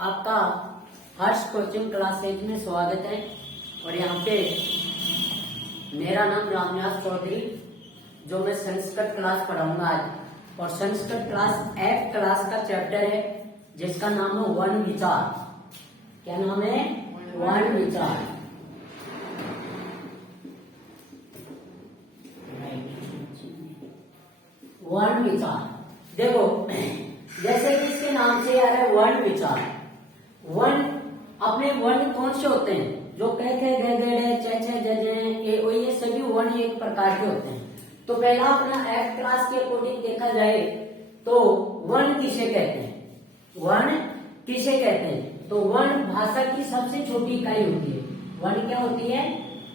आपका हर्ष coaching classes में स्वागत है। और यहाँ पे मेरा नाम रामनाथ चौधरी, जो मैं संस्कृत क्लास पढ़ाऊंगा आज। और संस्कृत क्लास 8 क्लास का चैप्टर है जिसका नाम है वन विचार। क्या नाम है? वन विचार। वन विचार। देखो, जैसे कि इसके नाम से आ रहा है वन विचार। वन, अपने वर्ण कौन से होते हैं? जो कह ग ग च ये सभी वर्ण एक प्रकार के होते हैं। तो पहला अपना 8 क्लास के अकॉर्डिंग देखा जाए तो वर्ण किसे कहते हैं? वर्ण किसे कहते हैं? तो वर्ण भाषा की सबसे छोटी इकाई होती है। वर्ण क्या होती है?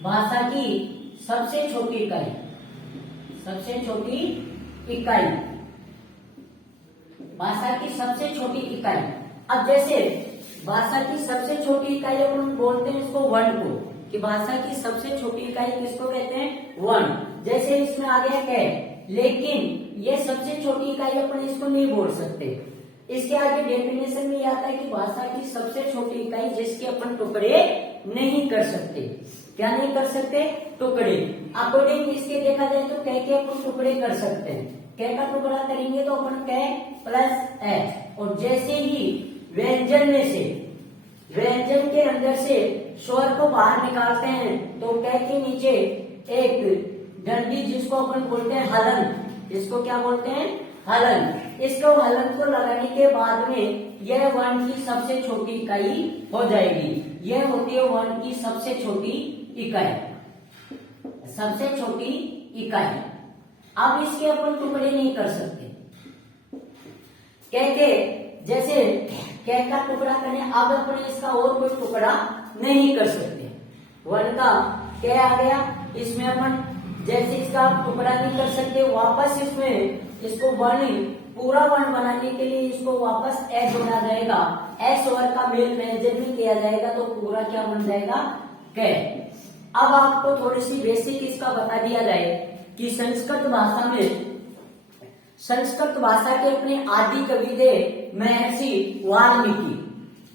भाषा की सबसे छोटी इकाई। सबसे छोटी इकाई, भाषा की सबसे छोटी इकाई। अब जैसे भाषा की सबसे छोटी इकाई अपन बोलते हैं इसको वर्ण को, कि भाषा की सबसे छोटी इकाई किसको कहते हैं? वर्ण। जैसे इसमें आ गया कह, लेकिन ये सबसे छोटी इकाई अपन इसको नहीं बोल सकते। इसके आगे डेफिनेशन में आता है कि भाषा की सबसे छोटी इकाई जिसके अपन टुकड़े नहीं कर सकते। क्या नहीं कर सकते? टुकड़े। अकॉर्डिंग इसके देखा जाए तो कह के अपन टुकड़े कर सकते हैं। कह का टुकड़ा करेंगे तो अपन कह प्लस एच। और जैसे ही व्यंजन में से, व्यंजन के अंदर से स्वर को बाहर निकालते हैं तो कह के नीचे एक डंडी जिसको अपन बोलते हैं हलन, जिसको क्या बोलते हैं? हलन। इसको हलन को लगाने के बाद में यह वर्ण की सबसे छोटी इकाई हो जाएगी। यह होती है वर्ण की सबसे छोटी इकाई। सबसे छोटी इकाई। अब इसके अपन टुकड़े नहीं कर सकते। कह के जैसे कह का टुकड़ा करें, अब अपन इसका और कोई टुकड़ा नहीं कर सकते। वर्ण का क्या आ गया, इसमें अपन जैसे इसका टुकड़ा नहीं कर सकते, वापस इसमें इसको वर्ण पूरा वर्ण बनाने के लिए इसको वापस एच जोड़ा जाएगा। एस स्वर का मेल व्यंजन में किया जाएगा तो पूरा क्या बन जाएगा? कह। अब आपको थोड़ी सी बेसिक इसका बता दिया जाए कि संस्कृत भाषा में, संस्कृत भाषा के अपने आदि कवि थे महर्षि वाल्मीकि।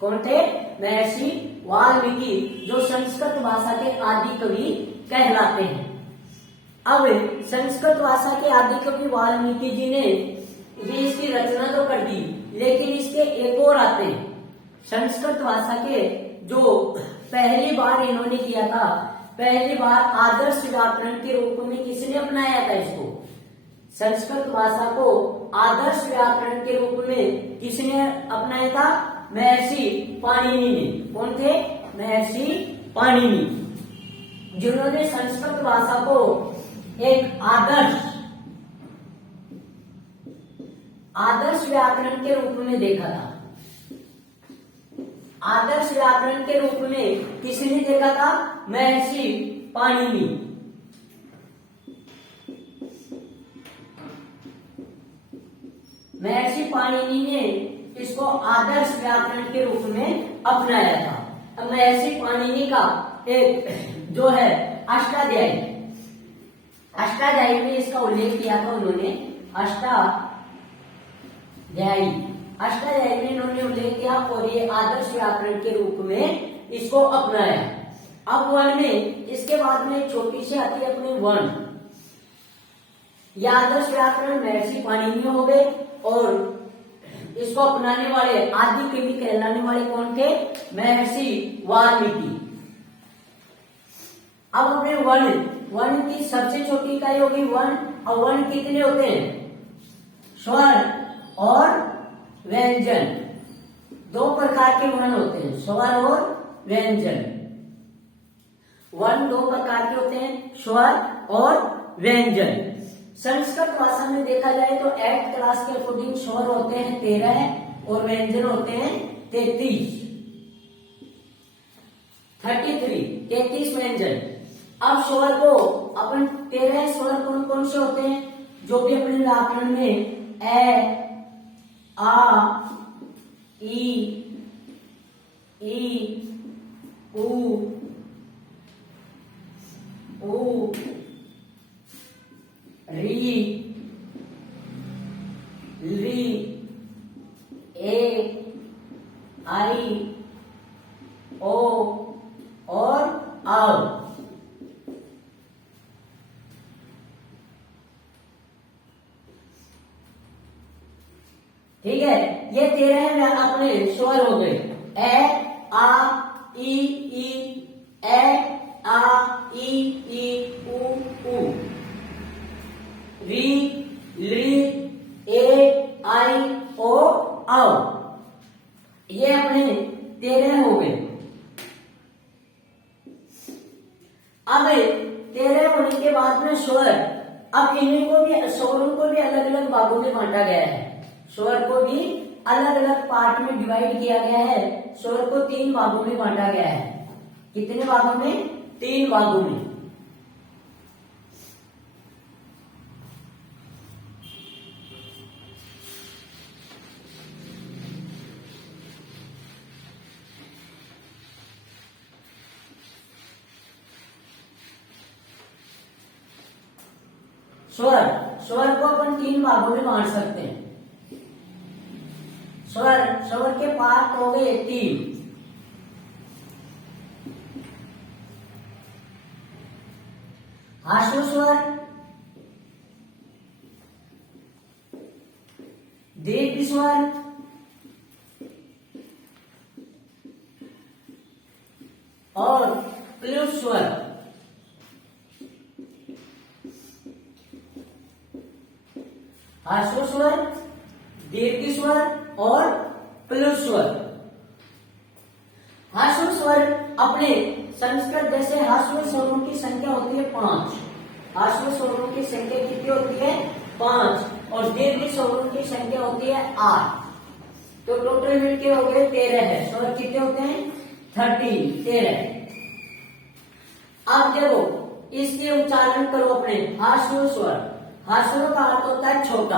कौन थे? महर्षि वाल्मीकि, जो संस्कृत भाषा के आदि कवि कहलाते हैं। अब संस्कृत भाषा के आदि कवि वाल्मीकि जी ने ये इसकी रचना तो कर दी, लेकिन इसके एक और आते हैं। संस्कृत भाषा के जो पहली बार इन्होंने किया था, पहली बार आदर्श व्याकरण के रूप में किसने अपनाया था इसको? संस्कृत भाषा को आदर्श व्याकरण के रूप में किसने अपनाया था? महर्षि पाणिनि ने। कौन थे? महर्षि पाणिनि, जिन्होंने संस्कृत भाषा को एक आदर्श व्याकरण के रूप में देखा था। आदर्श व्याकरण के रूप में किसने देखा था? महर्षि पाणिनि। महर्षि पाणिनि ने इसको आदर्श व्याकरण के रूप में अपनाया था। अब महर्षि पाणिनि का एक जो है अष्टाध्यायी, अष्टाध्यायी में इसका उल्लेख किया था उन्होंने। अष्टाध्यायी में इन्होंने उल्लेख किया और ये आदर्श व्याकरण के रूप में इसको अपनाया। अब वर्ण में इसके बाद में छोटी सी आती है अपने वर्ण। यह आदर्श व्याकरण महर्षि पाणिनि हो गए और इसको अपनाने वाले आदि कवि कहलाने वाले कौन थे? महर्षि वाल्मीकि। अब अपने वर्ण, वर्ण की सबसे छोटी इकाई होगी वर्ण। और वर्ण कितने होते हैं? स्वर और व्यंजन, दो प्रकार के वर्ण होते हैं, स्वर और व्यंजन। वर्ण दो प्रकार के होते हैं, स्वर और व्यंजन। संस्कृत भाषा में देखा जाए तो 8 क्लास के अकॉर्डिंग स्वर होते हैं 13 और व्यंजन होते हैं 33 व्यंजन। अब स्वर को अपन 13 स्वर कौन कौन से होते हैं? जो भी अपने व्याकरण में ए, आ, ई, उ, री, ली, ए, आई ओ और आओ। ठीक है, ये 13 अपने स्वर हो गए। ए आ ई ए आ ई उ री ली ए आई ओ आओ। ये अपने 13 हो गए। अब 13 होने के बाद में स्वर, अब इन्हीं को भी, स्वरों को भी अलग अलग भागों में बांटा गया है। स्वर को भी अलग अलग पार्ट में डिवाइड किया गया है। स्वर को 3 भागों में बांटा गया है। कितने भागों में? 3 भागों में। स्वर, स्वर को अपन 3 भागों में बांट सकते हैं। स्वर, स्वर के पार्ट हो गए 3। हाश्व स्वर, दीर्घ स्वर और प्लुत स्वर। हाश्व स्वर, दीर्घ स्वर और प्लुत स्वर। हाश्व स्वर अपने संस्कृत जैसे हाश्व स्वरों की संख्या होती है 5। हाश्व स्वरों की संख्या कितनी होती है? 5। और दीर्घ स्वरों की संख्या होती है 8। तो टोटल मिलके हो गए 13 है। स्वर कितने होते हैं? 13। अब देखो, इसके उच्चारण करो अपने। हाश्व स्वर, हाश्व का अर्थ होता है छोटा।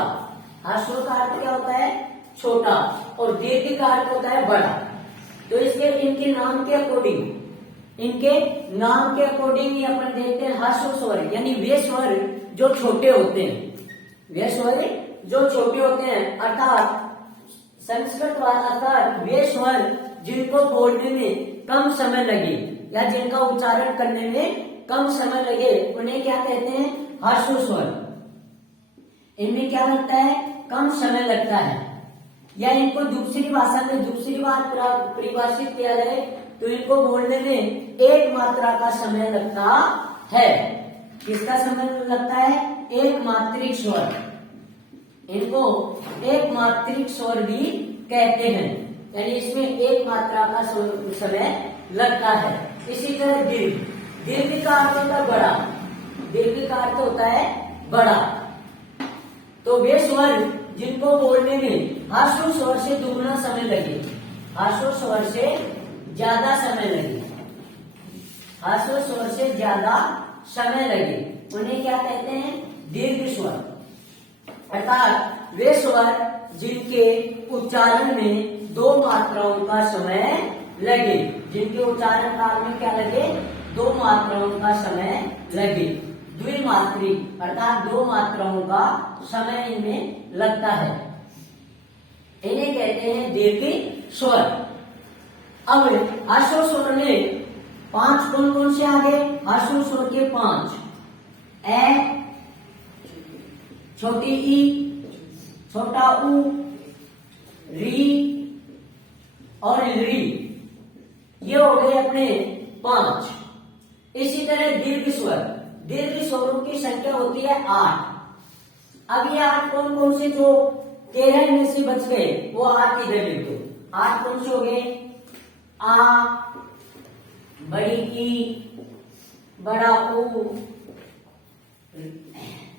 हाश्व का अर्थ क्या होता है? छोटा। और दीर्घ का अर्थ होता है बड़ा। तो इसके, इनके नाम के अकॉर्डिंग, इनके नाम के अकॉर्डिंग ही अपन देखते हैं हाश्व स्वर, यानी वे स्वर जो छोटे होते हैं। वे स्वर जो छोटे होते हैं, अर्थात संस्कृत अर्थात वे स्वर जिनको बोलने में कम समय लगे या जिनका उच्चारण करने में कम समय लगे, उन्हें क्या कहते हैं? हाश्व स्वर। इनमें क्या लगता है? कम समय लगता है। या इनको दूसरी भाषा में दूसरी बार परिभाषित किया जाए तो इनको बोलने में 1 मात्रा का समय लगता है। किसका समय लगता है? 1 मात्रिक स्वर। इनको 1 मात्रिक स्वर भी कहते हैं, यानी इसमें 1 मात्रा का समय लगता है। इसी तरह दीर्घ, दीर्घ का अर्थ होता है बड़ा। दीर्घ का अर्थ होता है बड़ा। तो वे स्वर जिनको बोलने में हाश्व स्वर से दुगना समय लगे, हाश्व स्वर से ज्यादा समय लगे, हाश्व स्वर से ज्यादा समय लगे, उन्हें क्या कहते हैं? दीर्घ स्वर। अर्थात वे स्वर जिनके उच्चारण में 2 मात्राओं का समय लगे, जिनके उच्चारण काल में क्या लगे? 2 मात्राओं का समय लगे। द्विमात्रिक अर्थात 2 मात्राओं का समय इनमें लगता है, इन्हें कहते हैं दीर्घ स्वर। अब हाश्व स्वर में 5 कौन कौन से आ गए? हाश्व स्वर के 5: ए, छोटी ई, छोटा ऊ, री और री। ये हो गए अपने 5। इसी तरह दीर्घ स्वर, दीर्घ स्वरों की संख्या होती है 8। अब ये 8 कौन कौन से जो 13 में से बच गए वो 8 इधर लिख दो। 8 कौन से हो गए? आ, बड़ी ई, बड़ा ऊ,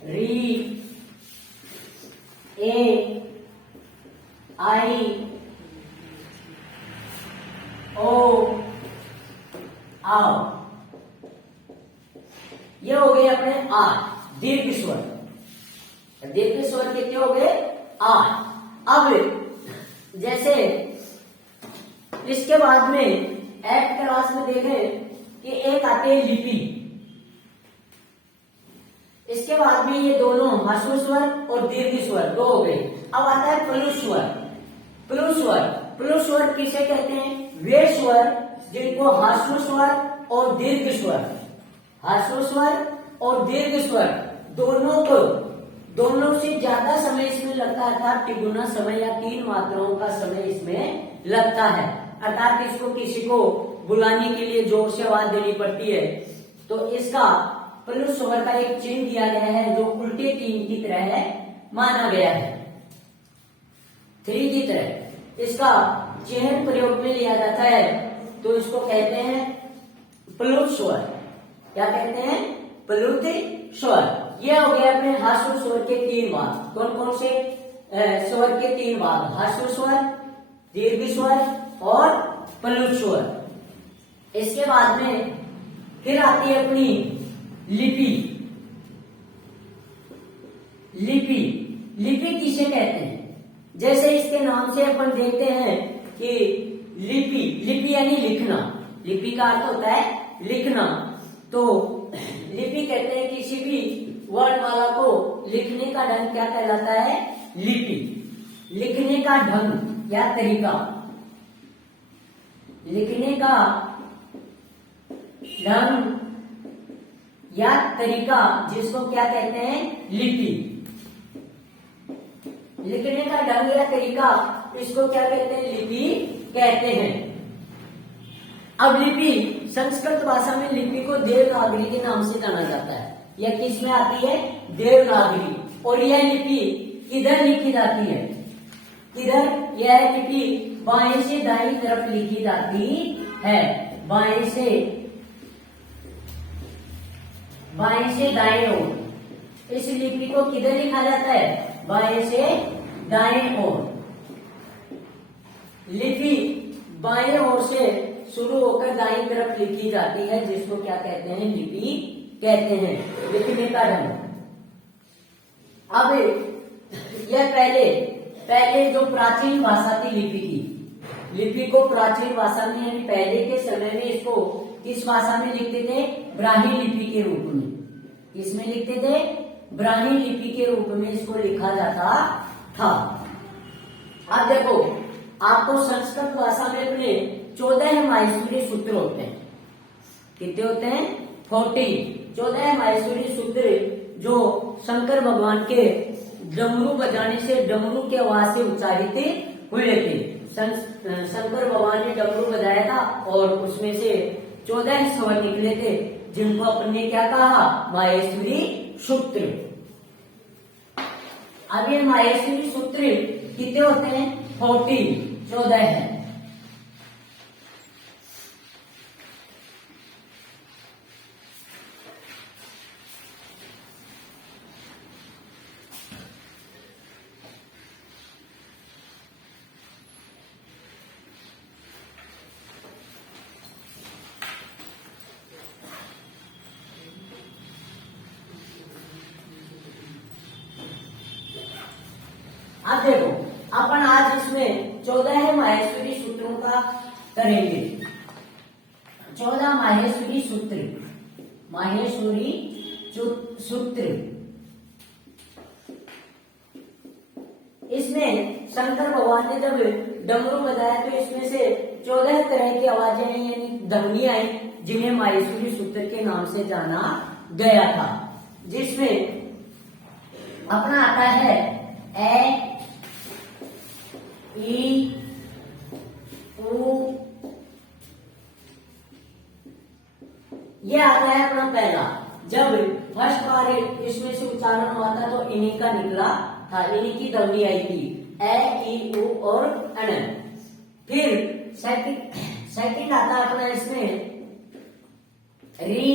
री, ए, आई, ओ, आओ। ये हो गए अपने 8 दीर्घ स्वर। दीर्घ स्वर कितने हो गए? 8। अब जैसे इसके बाद में 8th क्लास में देखें कि एक आते हैं लिपि। इसके बाद में ये दोनों हाश्व स्वर और दीर्घ स्वर 2 हो गए। अब आता है प्लुत स्वर। प्लुस स्वर। प्लुस स्वर किसे कहते हैं? वे स्वर जिनको ह्रस्व स्वर और दीर्घ स्वर, ह्रस्व स्वर और दीर्घ स्वर दोनों से ज्यादा समय इसमें लगता है, अर्थात तिगुना समय या 3 मात्राओं का समय इसमें लगता है। अर्थात इसको किसी को बुलाने के लिए जोर से आवाज देनी पड़ती है, तो इसका प्लुस स्वर का एक चिन्ह दिया गया है जो उल्टे 3 की तरह है, माना गया है, 3 की तरह इसका चिन्ह प्रयोग में लिया जाता है, तो इसको कहते हैं प्लुत स्वर। क्या कहते हैं? प्लुत स्वर। यह हो गया अपने ह्रस्व स्वर के 3 भाग। कौन कौन से स्वर के 3 भाग? ह्रस्व स्वर, दीर्घ स्वर और प्लुत स्वर। इसके बाद में फिर आती है अपनी लिपि। लिपि किसे कहते हैं? जैसे इसके नाम से अपन देखते हैं कि लिपि यानी लिखना। लिपि का अर्थ होता है लिखना। तो लिपि कहते हैं किसी भी वर्णमाला को लिखने का ढंग क्या कहलाता है? लिपि। लिखने का ढंग या तरीका, लिखने का ढंग या तरीका जिसको क्या कहते हैं? लिपि। लिखने का ढंग या तरीका इसको क्या कहते हैं? लिपि कहते हैं। अब लिपि, संस्कृत भाषा में लिपि को देवनागरी के नाम से जाना जाता है। यह किस में आती है? देवनागरी। और यह लिपि किधर लिखी जाती है? किधर? यह लिपि बाएं से दाईं तरफ लिखी जाती है। बाएं से दाएं ओर इस लिपि को किधर लिखा जाता है? बाएं से दाएं ओर। लिपि बाएं ओर से शुरू होकर दाईं तरफ लिखी जाती है, जिसको क्या कहते हैं? लिपि कहते हैं। लिखने का ढंग। अब यह पहले जो प्राचीन भाषा थी लिपि की, लिपि को प्राचीन भाषा में यानी पहले के समय में इसको किस भाषा में लिखते थे? ब्राह्मी लिपि के रूप में। किसमें लिखते थे? ब्राह्मी लिपि के रूप में इसको लिखा जाता था। अब देखो, आपको संस्कृत भाषा में अपने 14 माहेश्वरी सूत्र होते हैं। कितने होते हैं? 40। 14 माहेश्वरी सूत्र जो शंकर भगवान के डमरू बजाने से, डमरू के आवाज से उच्चारित हुए थे। शंकर भगवान ने डमरू बजाया था और उसमें से 14 स्वर निकले थे, जिनको अपन ने क्या कहा? माहेश्वरी सूत्र। अब ये माहेश्वरी सूत्र कितने होते हैं? 40, 14 है। अब देखो, अपन आज इसमें 14 माहेश्वरी सूत्रों का करेंगे। 14 माहेश्वरी सूत्र। माहेश्वरी सूत्र, इसमें शंकर भगवान ने जब डमरू बजाया तो इसमें से 14 तरह की आवाजें आई, यानी ध्वनि आई, जिन्हें माहेश्वरी सूत्र के नाम से जाना गया था। जिसमें अपना आता है ए, ई, उ, ये आता है अपना पहला। जब फर्स्ट बार इसमें से उच्चारण हुआ था तो इन्हीं का निकला था, इन्हीं की ध्वनि आई थी, ए, ई, उ और अन। फिर सेकंड आता है अपना इसमें री,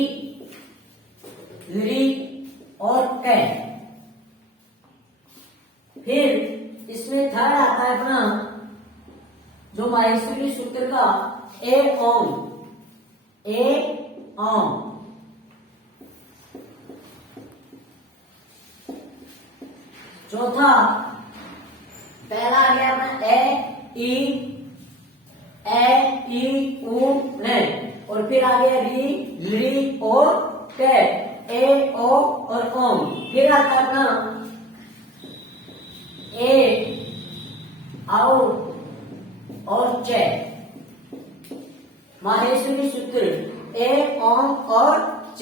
ली और कै। फिर इसमें थर्ड आता है अपना जो माहेश्वरी सूत्र का ए, ओम, ए, ओम। चौथा पहला आ गया अपना ए, ई, उ, न। और फिर आ गया री, ली और कै, ए, ओ और ओम। फिर आता है अपना ए, औ, और च। माहेश्वरी सूत्र ए ओम और च।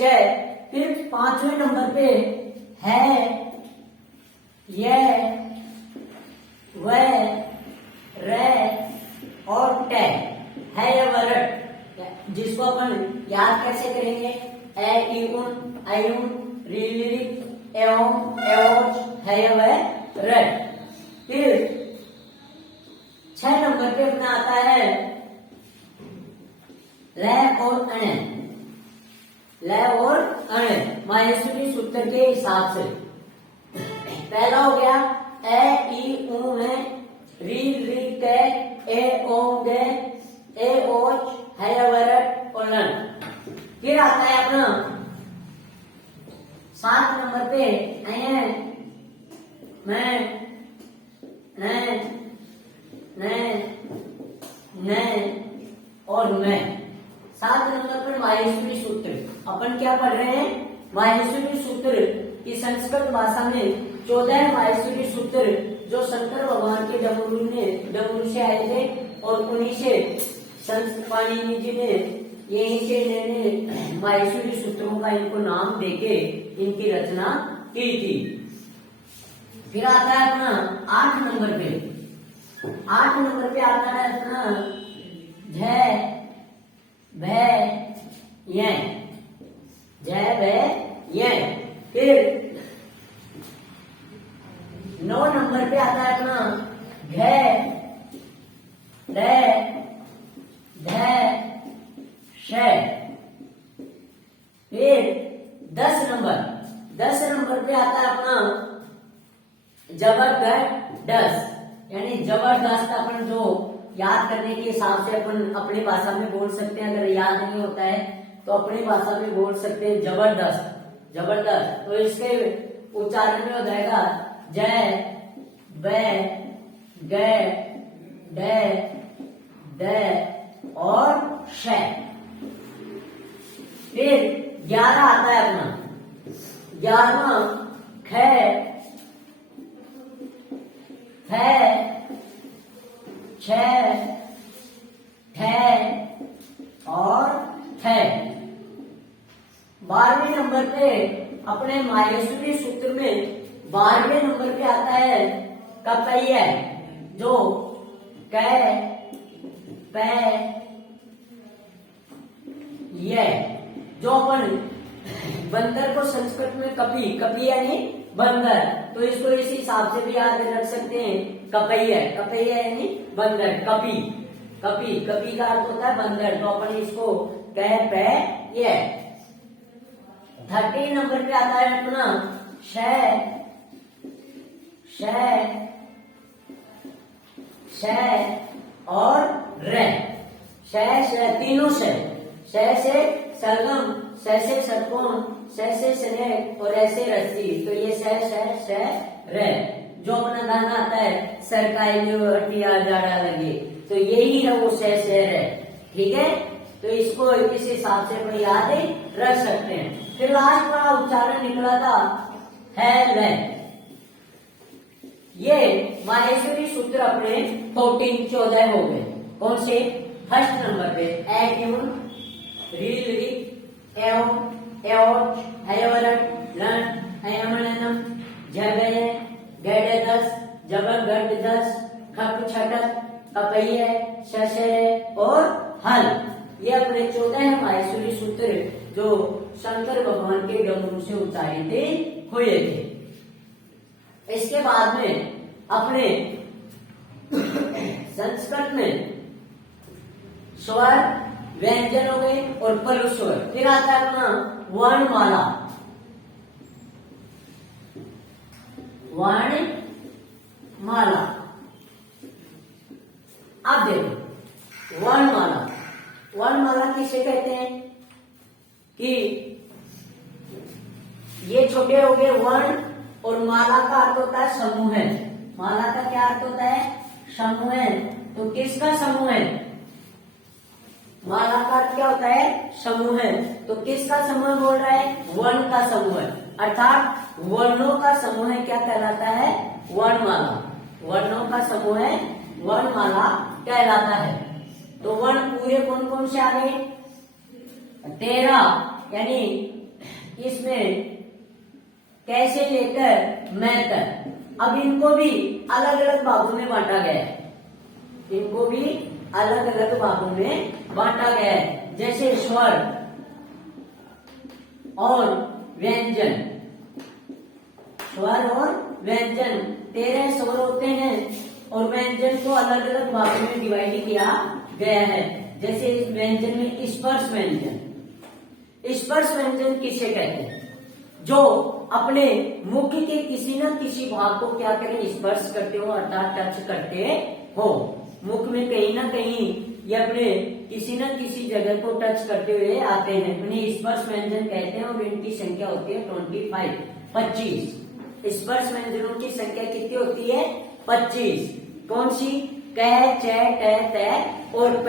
फिर 5वें नंबर पे है ये व रे और टे। है या वरट, जिसको अपन याद कैसे करेंगे, ए ई उन आई उन री री एवं एवोच है या वह रट। फिर 6 नंबर पे अपना आता है ल और अण। ल और अण माहेश्वरी सूत्र के हिसाब से पहला हो गया ए ई उ है री री के ए ओ गे ए ओच है वरट और लन। फिर आता है अपना 7 नंबर पे मैं न और मैं। 7 नंबर पर माहेश्वरी सूत्र अपन क्या पढ़ रहे हैं, माहेश्वरी सूत्र की संस्कृत भाषा में 14 माहेश्वरी सूत्र जो शंकर भगवान के डमरू से आए थे और उन्हीं से संत पाणिनि जी ने यहीं से इन्होंने माहेश्वरी सूत्रों का इनको नाम देके इनकी रचना की थी। फिर आता है अपना 8 नंबर पे। 8 नंबर पे आता है अपना झ भै ये। झ भै ये। फिर 9 नंबर पे आता है अपना घ ढ ढ श। फिर 10 नंबर पे आता है अपना जबरदस्त, यानी जबरदस्त। अपन जो याद करने के हिसाब से अपन अपनी भाषा में बोल सकते हैं, अगर याद नहीं होता है तो अपनी भाषा में बोल सकते हैं जबरदस्त। जबरदस्त तो इसके उच्चारण में हो जाएगा जय बै ग ड द और श। फिर 11 आता है अपना 11वां ख छ ठ और थ। 12वें नंबर पे अपने माहेश्वरी सूत्र में 12वें नंबर पे आता है कपैया, जो क प ये। जो अपन बंदर को संस्कृत में कपी यानी बंदर, तो इसको इस हिसाब से भी याद रख सकते हैं कपैया। कपैया यानी बंदर, कपी का अर्थ होता है बंदर, तो अपन इसको कह पे ये। 13 नंबर पे आता है अपना श और र। तीनों श से सरगम, श से षटकोण, श से स्नेह और ऐसे रस्सी। तो ये श र। जो अपना गाना आता है सरकाई जो अटिया जाड़ा लगे, तो यही है वो श र। ठीक है, तो इसको इस हिसाब से अपने याद रख सकते हैं। फिर लास्ट का उच्चारण निकला था है ल। ये माहेश्वरी सूत्र अपने 14 हो गए। कौन से? फर्स्ट नंबर पे एवं री री एवं एवं हयवरट लन अयमनम जगय गैडे 10 जबर गड 10 खप छटक कपैये शशरे और हल। ये अपने 14 माहेश्वरी सूत्र जो शंकर भगवान के डमरू से उच्चारित हुए थे। इसके बाद में अपने संस्कृत में स्वर व्यंजन हो गए और पलु स्वर। फिर आता है अपना वर्णमाला। वर्णमाला अब देखो वर्णमाला किसे कहते हैं कि ये छोटे हो गए वर्ण, और माला का अर्थ होता है समूह है। माला का क्या अर्थ होता है? समूह है। तो किसका समूह है? माला का अर्थ क्या होता है? समूह है। तो किसका समूह बोल रहा है? वर्ण का समूह है, अर्थात वर्णों का समूह क्या कहलाता है? वर्णमाला। वर्णों का समूह है वर्णमाला कहलाता है। तो वर्ण पूरे कौन कौन से आ गए? 13, यानी इसमें कैसे लेकर मैं तक। अब इनको भी अलग अलग भागों में बांटा गया है, इनको भी अलग अलग भागों में बांटा गया है। जैसे स्वर और व्यंजन, स्वर और व्यंजन 13 स्वर होते हैं और व्यंजन को अलग अलग भागों में डिवाइड किया गया है। जैसे इस व्यंजन में स्पर्श व्यंजन, स्पर्श व्यंजन किसे कहते हैं? जो अपने मुख के किसी न किसी भाग को क्या करें, स्पर्श करते हो अर्थात टच करते हो। मुख में कहीं ना कहीं ये अपने किसी न किसी जगह को टच करते हुए आते हैं, उन्हें स्पर्श व्यंजन कहते हैं और इनकी संख्या होती है 25। स्पर्श व्यंजनों की संख्या कितनी होती है? 25। कौन सी? क, च, ट, त और प।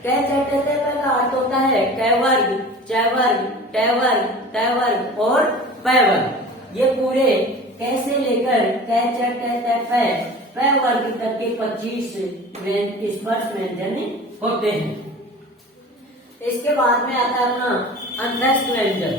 क, च, ट, त, प का अर्थ होता है क वर्ग, च वर्ग, ट वर्ग, ट वर्ग और प वर्ग। ये पूरे कैसे लेकर क, च, ट, त, प वर्ग तक के 25 स्पर्श व्यंजन होते हैं। इसके बाद में आता है अपना अंतस्थ व्यंजन।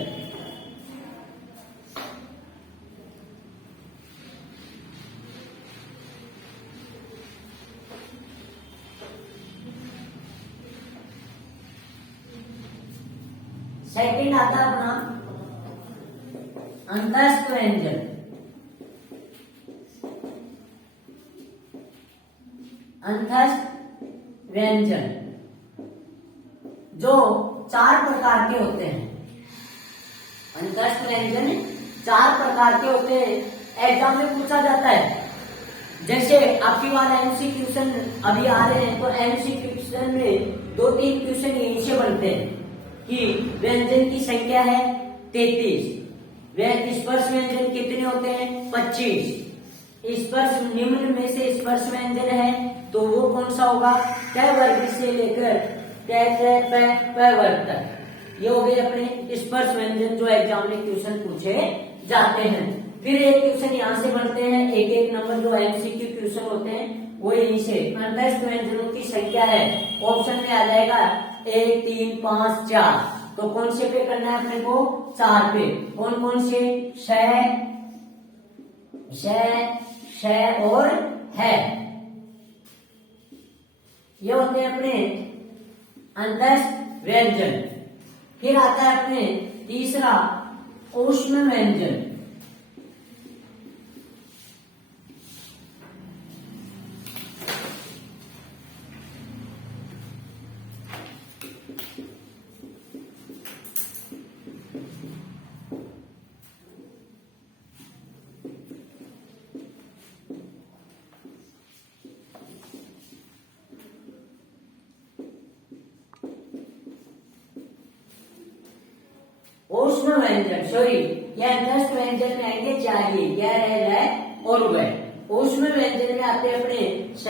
सेकंड आता है अपना अंतस्थ व्यंजन। अंतस्थ व्यंजन जो 4 प्रकार के होते हैं। अंतस्थ व्यंजन 4 प्रकार के होते हैं। एग्जाम में पूछा जाता है, जैसे आपकी बार एमसीक्यू क्वेश्चन अभी आ रहे हैं, तो एमसीक्यू क्वेश्चन में 2-3 क्वेश्चन यहीं से बनते हैं कि व्यंजन की संख्या है 33, स्पर्श व्यंजन कितने होते हैं? 25। स्पर्श निम्न में से स्पर्श व्यंजन है तो वो कौन सा होगा? क वर्ग से लेकर प वर्ग तक। ये हो गए अपने स्पर्श व्यंजन जो एग्जाम में क्वेश्चन पूछे जाते हैं। फिर एक क्वेश्चन यहाँ से बनते हैं, एक एक नंबर जो एमसीक्यू क्वेश्चन होते हैं वो यहीं से। अंतस्थ व्यंजनों की संख्या है, ऑप्शन में आ जाएगा 1, 3, 5, 4। तो कौन से पे करना है अपने को? 4 पे। कौन कौन से? श, और है। ये होते हैं अपने अंतस्थ व्यंजन। फिर आता है अपने तीसरा ऊष्म व्यंजन। ऊष्म व्यंजन, सॉरी, यह अंतस्थ व्यंजन में आएंगे 4 ही, यह रह और वह। ऊष्म व्यंजन में आते अपने स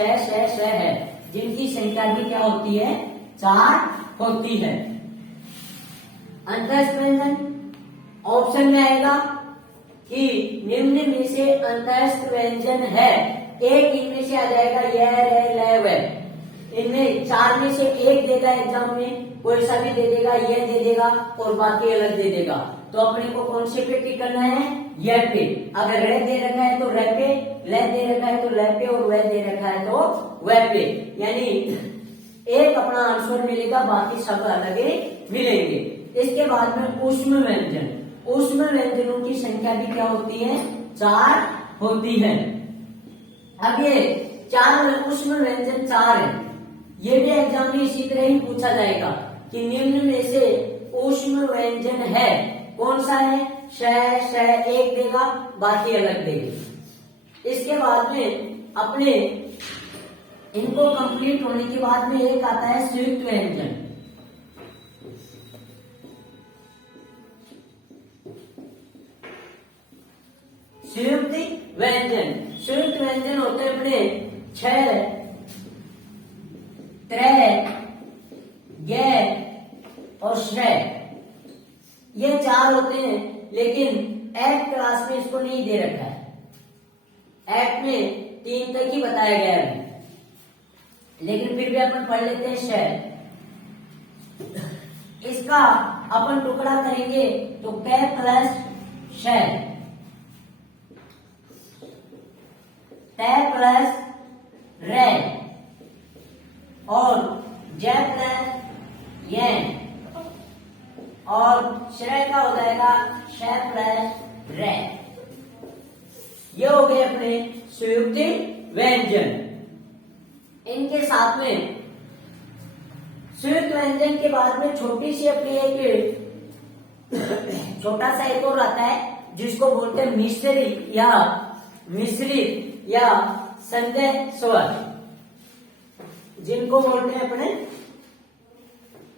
है, जिनकी संख्या भी क्या होती है? 4 होती है। अंतस्थ व्यंजन ऑप्शन में आएगा कि निम्न में से अंतस्थ व्यंजन है, एक इनमें से आ जाएगा यह रह वह। इनमें 4 में से एक देगा एग्जाम में, कोई सा भी दे देगा, यह दे देगा और बाकी अलग दे देगा। तो अपने को कौन से पे टिक करना है? यह पे। अगर रह दे रखा है तो रह पे, लह दे रखा है तो लह पे और वह दे रखा है तो वह पे। यानी एक अपना आंसर मिलेगा, बाकी सब अलग मिलेंगे। इसके बाद में ऊष्म व्यंजन। ऊष्म व्यंजनों की संख्या भी क्या होती है? 4 होती है। अब ये 4 ऊष्म व्यंजन 4 है, ये भी एग्जाम में इसी तरह ही पूछा जाएगा कि निम्न में से ऊष्म व्यंजन है कौन सा है? श एक देगा, बाकी अलग देगा। इसके बाद में अपने इनको कंप्लीट होने के बाद में एक आता है संयुक्त व्यंजन। संयुक्त व्यंजन, संयुक्त व्यंजन होते हैं अपने 6, 3, य और श्रेय। ये 4 होते हैं, लेकिन एक्ट क्लास में इसको नहीं दे रखा है। एक्ट में 3 तक ही बताया गया है। लेकिन फिर भी अपन पढ़ लेते हैं श। इसका अपन टुकड़ा करेंगे तो कै प्लस श, तै प्लस रे और जय प्लस ये और श्रेय का हो जाएगा श प्लस रे। ये हो गए अपने संयुक्त व्यंजन। इनके साथ में संयुक्त व्यंजन के बाद में छोटी सी अपनी एक छोटा सा एक और आता है जिसको बोलते हैं मिश्रित या संदेह स्वर, जिनको बोलते हैं अपने